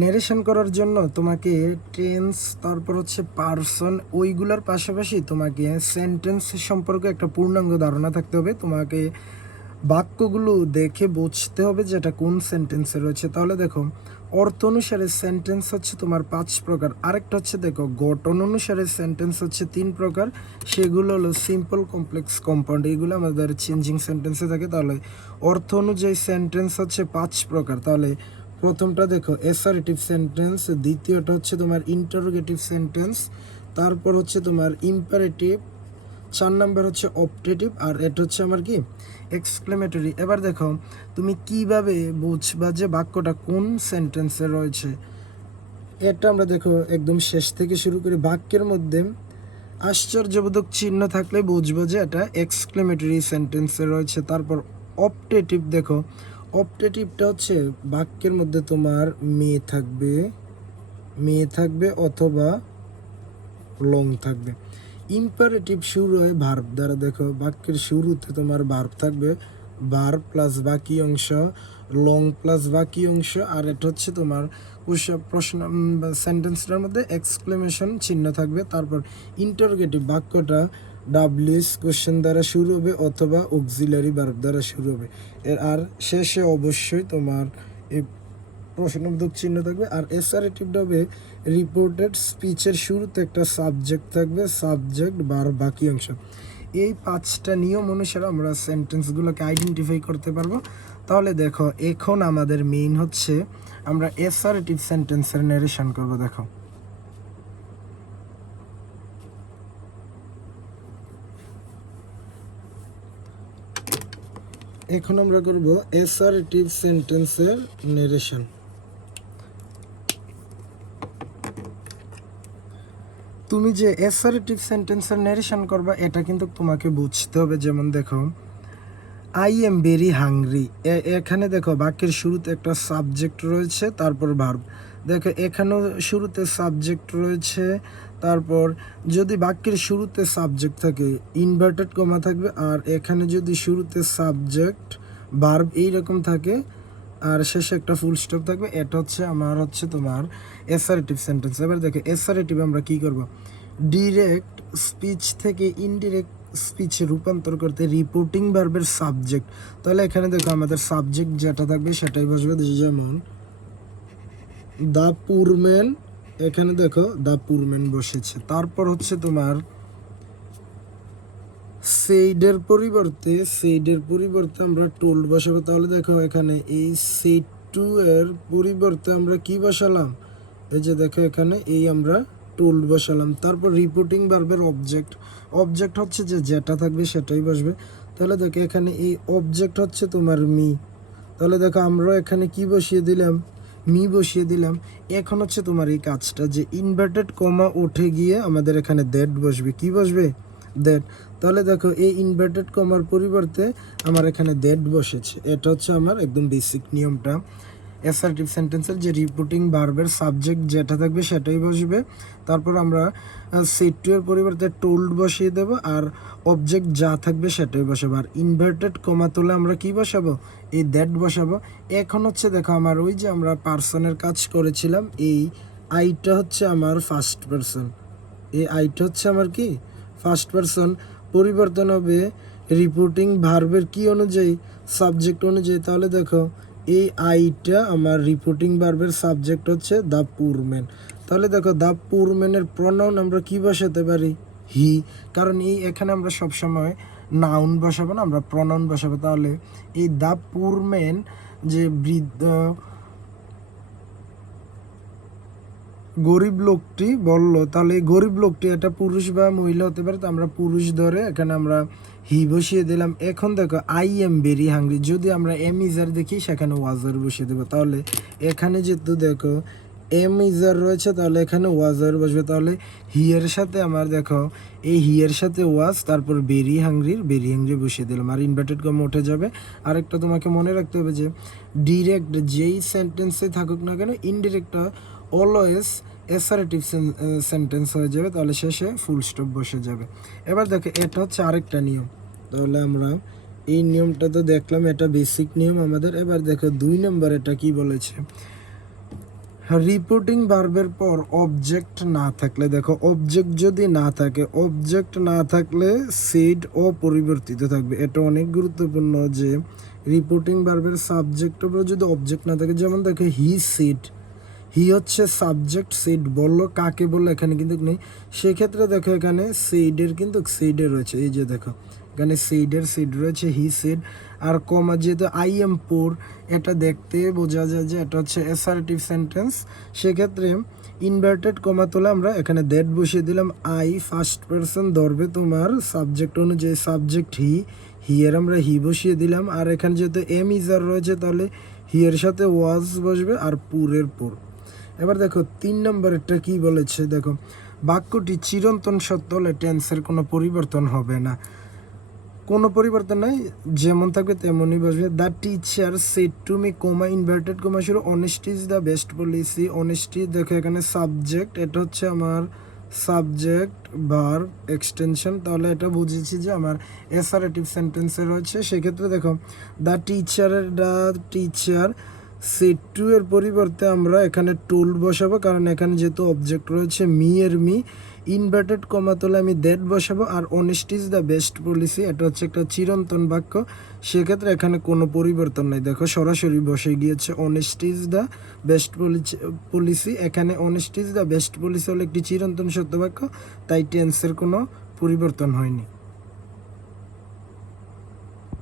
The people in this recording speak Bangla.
নেরেশন করার জন্য তোমাকে টেন্স, তারপর হচ্ছে পার্সন, ওইগুলোর পাশাপাশি তোমাকে সেন্টেন্স সম্পর্কে একটা পূর্ণাঙ্গ ধারণা থাকতে হবে। তোমাকে বাক্যগুলো দেখে বুঝতে হবে যে এটা কোন সেন্টেন্সে রয়েছে। তাহলে দেখো, অর্থ অনুসারে সেন্টেন্স হচ্ছে তোমার 5 প্রকার। আরেকটা হচ্ছে দেখো, গঠন অনুসারে সেন্টেন্স হচ্ছে 3 প্রকার। সেগুলো হলো সিম্পল, কমপ্লেক্স, কম্পাউন্ড। এগুলো আমাদের চেঞ্জিং সেন্টেন্সে থাকে। তাহলে অর্থ অনুযায়ী সেন্টেন্স হচ্ছে 5 প্রকার। তাহলে প্রথমটা দেখো অ্যাসার্টিভ সেন্টেন্স, দ্বিতীয়টা হচ্ছে তোমার ইন্টারোগেটিভ সেন্টেন্স, তারপর হচ্ছে তোমার ইম্পারেটিভ, 4 নাম্বার হচ্ছে অপটেটিভ, আর এটা হচ্ছে আমার কি এক্সক্লেমেটরি। এবার দেখো, তুমি কিভাবে বুঝবা যে বাক্যটা কোন সেন্টেন্সে রয়েছে। এটা আমরা দেখো একদম শেষ থেকে শুরু করে বাক্যের মধ্যে আশ্চর্যবোধক চিহ্ন থাকলে বুঝবো যে এটা এক্সক্লেমেটরি সেন্টেন্সে রয়েছে। তারপর অপটেটিভ, দেখো অপটেটিভটা হচ্ছে বাক্যের মধ্যে তোমার মেয়ে থাকবে অথবা লং থাকবে। ইম্পারেটিভ শুরু হয় ভার্ব দ্বারা। দেখো বাক্যের শুরুতে তোমার ভার্ব থাকবে, ভার্ব প্লাস বাকি অংশ, লং প্লাস বাকি অংশ, আর এটা হচ্ছে তোমার প্রশ্ন সেন্টেন্সটার মধ্যে এক্সক্লেমেশন চিহ্ন থাকবে। তারপর ইন্টারোগেটিভ বাক্যটা ডাব্লিউএস কোশ্চেন দ্বারা শুরু হবে অথবা অক্সিলারি ভার্ব দ্বারা শুরু হবে। আর শেষে অবশ্যই তোমার এই প্রশ্নবোধক চিহ্ন থাকবে। আর অ্যাসার্টিভটা হবে রিপোর্টেড স্পিচের শুরুতে একটা সাবজেক্ট থাকবে, সাবজেক্ট ভার্ব বাকি অংশ। এই 5টা নিয়ম অনুসারে আমরা সেন্টেন্সগুলোকে আইডেন্টিফাই করতে পারবো। তাহলে দেখো, এখন আমাদের মেইন হচ্ছে আমরা অ্যাসার্টিভ সেন্টেন্সের নারেশন করব। দেখো, এখন আমরা করব অ্যাসার্টিভ সেন্টেন্সের নারেশন। তুমি যে অ্যাসার্টিভ সেন্টেন্সের নারেশন করবা, এটা কিন্তু তোমাকে বুঝতে হবে। যেমন দেখো, আই এম ভেরি হাংরি, এখানে দেখো বাক্যের শুরুতে একটা সাবজেক্ট রয়েছে, তারপর ভার্ব। দেখো এখানেও শুরুতে সাবজেক্ট রয়েছে। তারপর যদি বাক্যের শুরুতে সাবজেক্ট থাকে, ইনভার্টেড কমা থাকবে, আর এখানে যদি শুরুতে সাবজেক্ট ভার্ব এইরকম থাকে আর শেষে একটা ফুল স্টপ থাকবে, এটা হচ্ছে আমার হচ্ছে তোমার অ্যাসার্টিভ সেন্টেন্স। এবার দেখো অ্যাসার্টিভ আমরা কি করব, ডিরেক্ট স্পিচ থেকে ইনডিরেক্ট স্পিচে রূপান্তর করতে রিপোর্টিং ভার্বের সাবজেক্ট। তাহলে এখানে দেখো আমাদের সাবজেক্ট যেটা থাকবে সেটাই বসবে। যেমন দ্য পুরম্যান, এখানে দেখো দ্য পুরম্যান বসেছে। তারপর হচ্ছে তোমার সেইডের পরিবর্তে আমরা টোল্ড বসাবো। তাহলে দেখো এখানে এই সেইড টু এর পরিবর্তে আমরা কি বসালাম, এই যে দেখো এখানে এই আমরা টোল্ড বসালাম। তারপর রিপোর্টিং ভার্বের অবজেক্ট হচ্ছে যে যেটা থাকবে সেটাই বসবে। তাহলে দেখো এখানে এই অবজেক্ট হচ্ছে তোমার মি। তাহলে দেখো আমরা এখানে কি বসিয়ে দিলাম, মি বসিয়ে দিলাম। এখন হচ্ছে তোমার এই কাজটা যে ইনভার্টেড কমা উঠে গিয়ে আমাদের এখানে দ্যাট বসবে। কি বসবে, দ্যাট। তাহলে দেখো এই ইনভার্টেড কমার পরিবর্তে আমার এখানে দ্যাট বসেছে। এটা হচ্ছে আমার একদম বেসিক নিয়মটা অ্যাসার্টিভ সেন্টেন্সের, যে রিপোর্টিং ভার্বের সাবজেক্ট যেটা থাকবে সেটাই বসবে। তারপর আমরা সেড টু এর পরিবর্তে টোল্ড বসিয়ে দেব, আর অবজেক্ট যা থাকবে সেটাই বসাবো। আর ইনভার্টেড কমা তুলে আমরা কি বসাবো, এই দ্যাট বসাবো। এখন হচ্ছে দেখো আমার ওই যে আমরা পার্সনের কাজ করেছিলাম, এই আইটা হচ্ছে আমার ফার্স্ট পার্সন, এই আইটা হচ্ছে আমার কি ফার্স্ট পার্সন। পরিবর্তন হবে রিপোর্টিং ভার্বের কি অনুযায়ী, সাবজেক্ট অনুযায়ী। তাহলে দেখো এই আইটা আমার রিপোর্টিং ভার্বের সাবজেক্ট হচ্ছে দ্য পুর ম্যান। তাহলে দেখো দ্য পুর ম্যানের প্রনাউন আমরা কি বসাতে পারি, হি। কারণ এই এখানে আমরা সবসময় নাউন বসাবো না, আমরা প্রনাউন বসাবো। তাহলে এই দ্য পুর ম্যান, যে বৃদ্ধ গরিব লোকটি বলল, তাহলে এই গরিব লোকটি এটা পুরুষ বা মহিলা হতে পারে। তো আমরা পুরুষ ধরে এখানে আমরা হি বসিয়ে দিলাম। এখন দেখো আই এম ভেরি হাংরি, যদি আমরা এম ইজার দেখি সেখানে ওয়াজার বসিয়ে দেবো। তাহলে এখানে যেহেতু দেখো এম ইজার রয়েছে, তাহলে এখানে ওয়াজার বসবে। তাহলে হিয়ের সাথে আমার দেখো এই হিয়ের সাথে ওয়াজ, তারপর ভেরি হাংরি বসিয়ে দিলাম, আর ইনভার্টেড কমা উঠে যাবে। আরেকটা তোমাকে মনে রাখতে হবে যে ডিরেক্ট যেই সেন্টেন্সে থাকুক না কেন, ইনডিরেক্টটা অলওয়েজ অ্যাসার্টিভ সেন্টেন্স হয়ে যাবে। তাহলে শেষে ফুল স্টপ বসে যাবে। এবার দেখো এটা হচ্ছে আরেকটা নিয়ম। তাহলে আমরা এই নিয়মটা তো দেখলাম, এটা বেসিক নিয়ম আমাদের। এবার দেখো 2 নম্বর এটা কি বলেছে, রিপোর্টিং ভার্বের পর অবজেক্ট না থাকলে, দেখো অবজেক্ট যদি না থাকে, অবজেক্ট না থাকলে সেড অপরিবর্তিত থাকবে। এটা অনেক গুরুত্বপূর্ণ যে রিপোর্টিং ভার্বের সাবজেক্টের উপর যদি অবজেক্ট না থাকে, যেমন দেখো হি সেড, হি হচ্ছে সাবজেক্ট, সেড বললো, কাকে বললো এখানে কিন্তু নেই। সেক্ষেত্রে দেখো এখানে সেইডের কিন্তু সেইডে রয়েছে, এই যে দেখো এখানে সেইডের সেড রয়েছে, হি সেড। আর কমা যেহেতু আই এম পোর, এটা দেখতে বোঝা যায় যে এটা হচ্ছে অ্যাসার্টিভ সেন্টেন্স। সেক্ষেত্রে ইনভার্টেড কমা তোলে আমরা এখানে দ্যাট বসিয়ে দিলাম। আই ফার্স্ট পারসন ধরবে তোমার সাবজেক্ট অনুযায়ী, সাবজেক্ট হি, হি এর আমরা হি বসিয়ে দিলাম। আর এখানে যেহেতু এম ইজার রয়েছে তাহলে হি এর সাথে ওয়াজ বসবে আর পুরের পুর। এবার দেখো 3 নম্বরেরটা কি বলেছে, দেখো বাক্যটি চিরন্তন সত্য হলে টেন্সের কোনো পরিবর্তন হবে না, কোনো পরিবর্তন নাই, যেমন থাকবে তেমনই বসবে। The teacher said to me comma inverted comma শুরু honesty is the best policy. Honesty দেখো এখানে সাবজেক্ট, এটা হচ্ছে আমার সাবজেক্ট ভার্ব এক্সটেনশন, তাহলে এটা বুঝেছি যে আমার অ্যাসারেটিভ সেন্টেন্সে রয়েছে। সেক্ষেত্রে দেখো দ্য টিচার সেড টু এর পরিবর্তে আমরা এখানে টোল্ড বসাবো, কারণ এখানে যেহেতু অবজেক্ট রয়েছে মি এর মি। ইনভার্টেড কমা তোলে আমি দ্যাট বসাবো। আর honesty is the best policy, এটা হচ্ছে একটা চিরন্তন বাক্য, সেক্ষেত্রে এখানে কোনো পরিবর্তন নেই। দেখো সরাসরি বসে গিয়েছে honesty is the best policy. এখানে honesty is the best policy হলো একটি চিরন্তন সত্য বাক্য, তাই টেন্সের কোনো পরিবর্তন হয়নি।